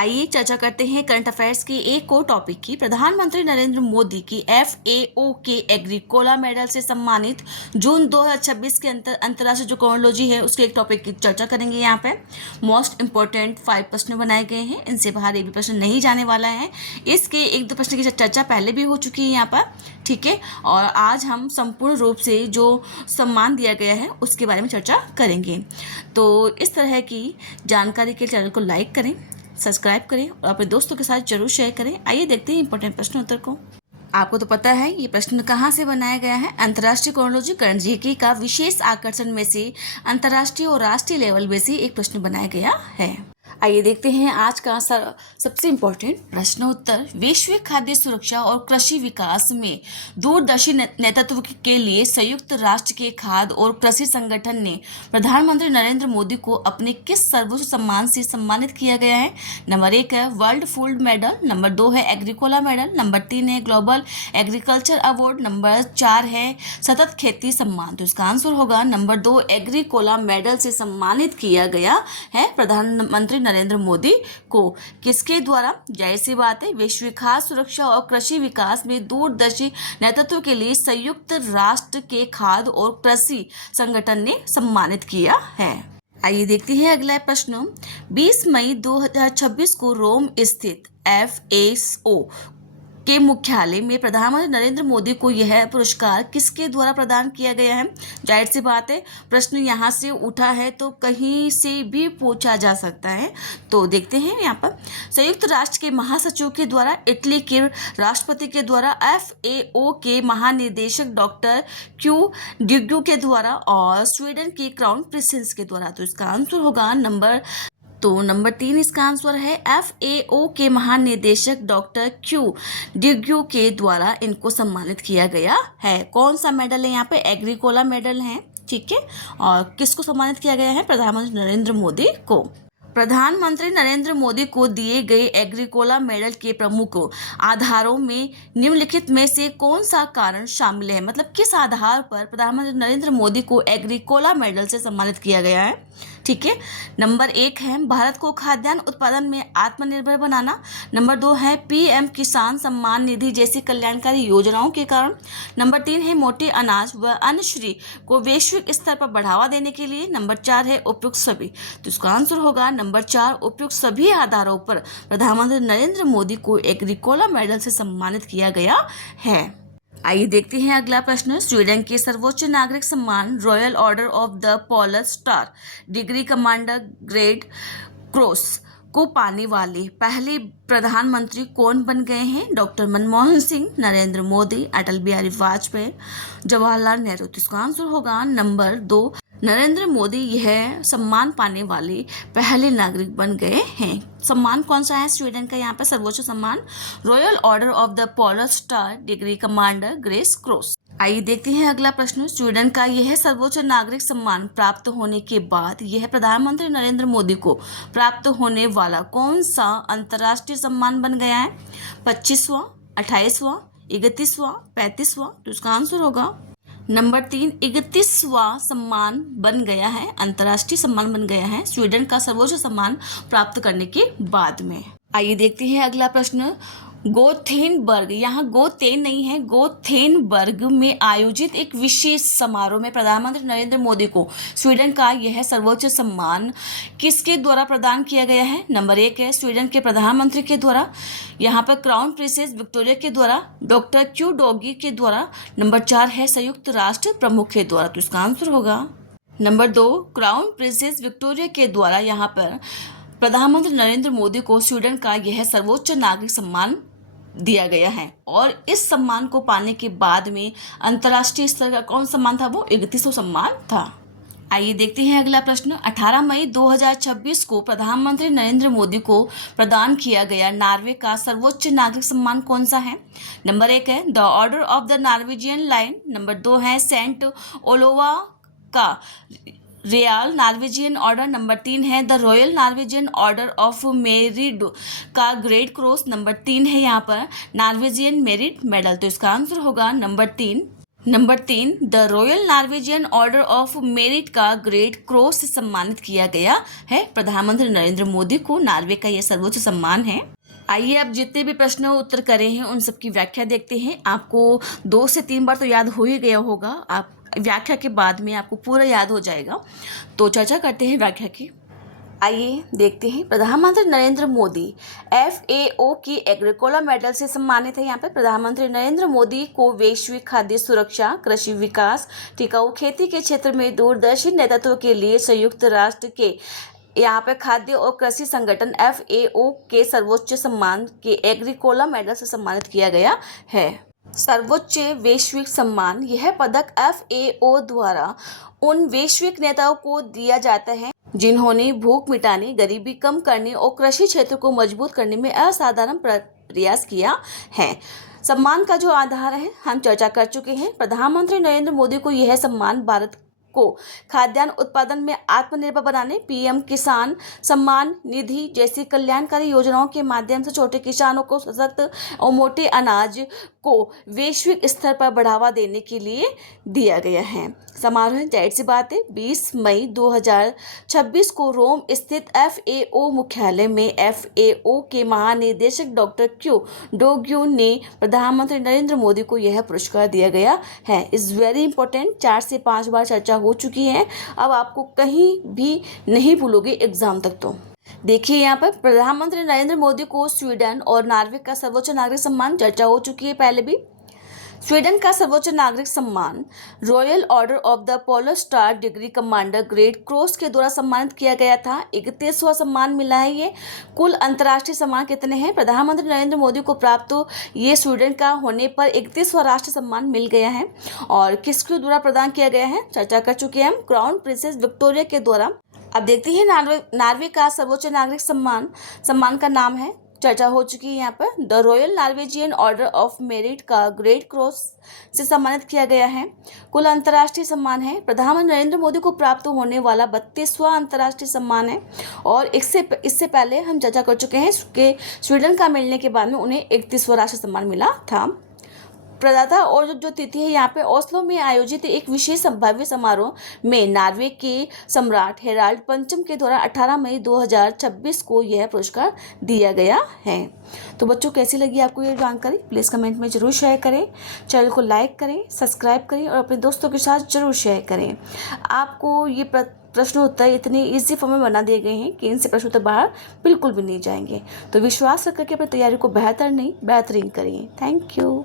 आइए चर्चा करते हैं करंट अफेयर्स के एक और टॉपिक की। प्रधानमंत्री नरेंद्र मोदी की FAO के एग्रीकोला मेडल से सम्मानित जून 2026 के अंतर्राष्ट्रीय जो क्रोनोलॉजी है उसके एक टॉपिक की चर्चा करेंगे। यहाँ पे मोस्ट इंपॉर्टेंट 5 प्रश्न बनाए गए हैं, इनसे बाहर एक भी प्रश्न नहीं जाने वाला है। इसके एक दो प्रश्न की चर्चा पहले भी हो चुकी है यहाँ पर, ठीक है। और आज हम संपूर्ण रूप से जो सम्मान दिया गया है उसके बारे में चर्चा करेंगे। तो इस तरह की जानकारी के चैनल को लाइक करें, सब्सक्राइब करें और अपने दोस्तों के साथ जरूर शेयर करें। आइए देखते हैं इंपॉर्टेंट प्रश्न उत्तर को। आपको तो पता है ये प्रश्न कहाँ से बनाया गया है। अंतर्राष्ट्रीय क्रोनोलॉजी करंट जीके का विशेष आकर्षण में से अंतर्राष्ट्रीय और राष्ट्रीय लेवल में से एक प्रश्न बनाया गया है। आइए देखते हैं आज का सबसे इम्पोर्टेंट प्रश्न उत्तर। वैश्विक खाद्य सुरक्षा और कृषि विकास में दूरदर्शी नेतृत्व के लिए संयुक्त राष्ट्र के खाद्य और कृषि संगठन ने प्रधानमंत्री नरेंद्र मोदी को अपने किस सर्वोच्च सम्मान से सम्मानित किया गया है। नंबर 1 है वर्ल्ड फूड मेडल, नंबर 2 है एग्रीकोला मेडल, नंबर 3 है ग्लोबल एग्रीकल्चर अवार्ड, नंबर 4 है सतत खेती सम्मान। तो इसका आंसर होगा नंबर 2 एग्रीकोला मेडल से सम्मानित किया गया है प्रधानमंत्री नरेंद्र मोदी को। किसके द्वारा? जाहिर सी बात है, वैश्विक खाद्य सुरक्षा और कृषि विकास में दूरदर्शी नेतृत्व के लिए संयुक्त राष्ट्र के खाद्य और कृषि संगठन ने सम्मानित किया है। आइए देखते हैं अगला प्रश्न। 20 मई 2026 को रोम स्थित FAO के मुख्यालय में प्रधानमंत्री नरेंद्र मोदी को यह पुरस्कार किसके द्वारा प्रदान किया गया है। जाहिर सी बात है, प्रश्न यहाँ से उठा है तो कहीं से भी पूछा जा सकता है। तो देखते हैं यहाँ पर संयुक्त राष्ट्र के महासचिव के द्वारा, इटली के राष्ट्रपति के द्वारा, FAO के महानिदेशक डॉक्टर क्यू डिग्यू के द्वारा और स्वीडन के क्राउन प्रिंस के द्वारा। तो इसका आंसर होगा नंबर 3 इसका आंसर है। FAO के महानिदेशक डॉक्टर क्यू डिग्यू के द्वारा इनको सम्मानित किया गया है। कौन सा मेडल है यहाँ पे? एग्रीकोला मेडल है, ठीक है। और किसको सम्मानित किया गया है? प्रधानमंत्री नरेंद्र मोदी को। प्रधानमंत्री नरेंद्र मोदी को दिए गए एग्रीकोला मेडल के प्रमुख आधारों में निम्नलिखित में से कौन सा कारण शामिल है। मतलब किस आधार पर प्रधानमंत्री नरेंद्र मोदी को एग्रीकोला मेडल से सम्मानित किया गया है, ठीक है। नंबर 1 है भारत को खाद्यान्न उत्पादन में आत्मनिर्भर बनाना। नंबर 2 है PM किसान सम्मान निधि जैसी कल्याणकारी योजनाओं के कारण। नंबर 3 है मोटे अनाज व अन्नश्री को वैश्विक स्तर पर बढ़ावा देने के लिए। नंबर 4 है उपयुक्त सभी। तो इसका आंसर होगा नंबर 4 उपयुक्त सभी आधारों पर प्रधानमंत्री नरेंद्र मोदी को एग्रीकोला मेडल से सम्मानित किया गया है। आइए देखते हैं अगला प्रश्न। स्वीडन के सर्वोच्च नागरिक सम्मान royal order of the polar star degree commander grade cross को पाने वाले पहले प्रधानमंत्री कौन बन गए हैं। डॉक्टर मनमोहन सिंह, नरेंद्र मोदी, अटल बिहारी वाजपेयी, जवाहरलाल नेहरू। तो इसका आंसर होगा नंबर 2 नरेंद्र मोदी यह सम्मान पाने वाले पहले नागरिक बन गए हैं। सम्मान कौन सा है स्वीडन का? यहाँ पर सर्वोच्च सम्मान royal order of the polar star degree commander grace cross. आइए देखते हैं अगला प्रश्न। स्वीडन का यह सर्वोच्च नागरिक सम्मान प्राप्त होने के बाद यह प्रधानमंत्री नरेंद्र मोदी को प्राप्त होने वाला कौन सा अंतर्राष्ट्रीय सम्मान बन गया है। 25वां, 28वां, 31वां, 35वां। तो इसका आंसर होगा नंबर 3 31वां सम्मान बन गया है, अंतर्राष्ट्रीय सम्मान बन गया है स्वीडन का सर्वोच्च सम्मान प्राप्त करने के बाद में। आइए देखते हैं अगला प्रश्न। गोथेनबर्ग, यहाँ गोतेन नहीं है, गोथेनबर्ग में आयोजित एक विशेष समारोह में प्रधानमंत्री नरेंद्र मोदी को स्वीडन का यह सर्वोच्च सम्मान किसके द्वारा प्रदान किया गया है। नंबर 1 है स्वीडन के प्रधानमंत्री के द्वारा, यहाँ पर क्राउन प्रिंसेस विक्टोरिया के द्वारा, डॉक्टर क्यू डॉगी के द्वारा। नंबर 4 है संयुक्त राष्ट्र प्रमुख के द्वारा। तो इसका आंसर होगा नंबर 2 क्राउन प्रिंसेस विक्टोरिया के द्वारा। यहाँ पर प्रधानमंत्री नरेंद्र मोदी को स्वीडन का यह सर्वोच्च नागरिक सम्मान दिया गया है। और इस सम्मान को पाने के बाद में अंतर्राष्ट्रीय स्तर का कौन सम्मान था? वो 31वां सम्मान था। आइए देखते हैं अगला प्रश्न। 18 मई 2026 को प्रधानमंत्री नरेंद्र मोदी को प्रदान किया गया नॉर्वे का सर्वोच्च नागरिक सम्मान कौन सा है। नंबर 1 है the order of the Norwegian line. Number 2 है सेंट ओलोवा का रियल नॉर्वेजियन ऑर्डर। नंबर 3 है the royal Norwegian order of merit का ग्रेट क्रॉस। नंबर 3 है यहाँ पर नॉर्वेजियन मेरिट मेडल। तो इसका आंसर होगा number 3 number 3, the royal Norwegian order of merit का ग्रेट क्रॉस से सम्मानित किया गया है। प्रधानमंत्री नरेंद्र मोदी को नॉर्वे का यह सर्वोच्च सम्मान है। आइए अब जितने भी प्रश्न उत्तर करे हैं उन सबकी व्याख्या देखते हैं। आपको 2 से 3 बार तो याद हो ही गया होगा, आप व्याख्या के बाद में आपको पूरा याद हो जाएगा। तो चर्चा करते हैं व्याख्या की। आइए देखते हैं। प्रधानमंत्री नरेंद्र मोदी FAO की एग्रीकोला मेडल से सम्मानित है। यहाँ पे प्रधानमंत्री नरेंद्र मोदी को वैश्विक खाद्य सुरक्षा, कृषि विकास, टिकाऊ खेती के क्षेत्र में दूरदर्शी नेतृत्व के लिए संयुक्त राष्ट्र के यहाँ पे खाद्य और कृषि संगठन FAO के सर्वोच्च सम्मान के एग्रीकोला मेडल से सम्मानित किया गया है। सर्वोच्च वैश्विक सम्मान, यह पदक FAO द्वारा उन वैश्विक नेताओं को दिया जाता है जिन्होंने भूख मिटाने, गरीबी कम करने और कृषि क्षेत्र को मजबूत करने में असाधारण प्रयास किया है। सम्मान का जो आधार है हम चर्चा कर चुके हैं। प्रधानमंत्री नरेंद्र मोदी को यह सम्मान भारत को खाद्यान्न उत्पादन में आत्मनिर्भर बनाने, PM किसान सम्मान निधि जैसी कल्याणकारी योजनाओं के माध्यम से छोटे किसानों को सशक्त और मोटे अनाज को वैश्विक स्तर पर बढ़ावा देने के लिए दिया गया है। समारोह जाहिर सी बात है 20 मई 2026 को रोम स्थित FAO मुख्यालय में FAO के महानिदेशक डॉक्टर क्यू डोग्यून ने प्रधानमंत्री नरेंद्र मोदी को यह पुरस्कार दिया गया है। इज़ वेरी इंपॉर्टेंट, 4 से 5 बार चर्चा हो चुकी है, अब आपको कहीं भी नहीं भूलोगे एग्जाम तक। तो देखिए यहाँ पर प्रधानमंत्री नरेंद्र मोदी को स्वीडन और नॉर्वे का सर्वोच्च नागरिक सम्मान चर्चा हो चुकी है पहले भी। स्वीडन का सर्वोच्च नागरिक सम्मान royal order of the polar star degree commander great cross के द्वारा सम्मानित किया गया था। 31वां सम्मान मिला है ये। कुल अंतर्राष्ट्रीय सम्मान कितने हैं? प्रधानमंत्री नरेंद्र मोदी को प्राप्त ये स्वीडन का होने पर 31वां राष्ट्रीय सम्मान मिल गया है। और किसके द्वारा प्रदान किया गया है चर्चा कर चुके हैं हम, क्राउन प्रिंसेस विक्टोरिया के द्वारा। अब देखते हैं नॉर्वे का सर्वोच्च नागरिक सम्मान का नाम है, चर्चा हो चुकी है यहाँ पर। The royal Norwegian order of merit का ग्रेट क्रॉस से सम्मानित किया गया है। कुल अंतर्राष्ट्रीय सम्मान है। प्रधानमंत्री नरेंद्र मोदी को प्राप्त होने वाला 32वां अंतर्राष्ट्रीय सम्मान है। और इससे पहले हम चर्चा कर चुके हैं कि स्वीडन का मिलने के बाद में उन्हें 31वां राष्ट्रीय सम्मान मिला था। प्रदाता और जो तिथि है यहाँ पे ओस्लो में आयोजित एक विशेष भव्य समारोह में नॉर्वे के सम्राट हेराल्ड पंचम के द्वारा 18 मई 2026 को यह पुरस्कार दिया गया है। तो बच्चों कैसी लगी आपको ये जानकारी प्लीज़ कमेंट में जरूर शेयर करें, चैनल को लाइक करें, सब्सक्राइब करें और अपने दोस्तों के साथ जरूर शेयर करें। आपको ये प्रश्न उत्तर इतने इजी फॉर्म में बना दिए गए हैं कि इनसे प्रश्न उत्तर बाहर बिल्कुल भी नहीं जाएंगे। तो विश्वास रखकर के अपनी तैयारी को बेहतर नहीं बेहतरीन करिए। Thank you.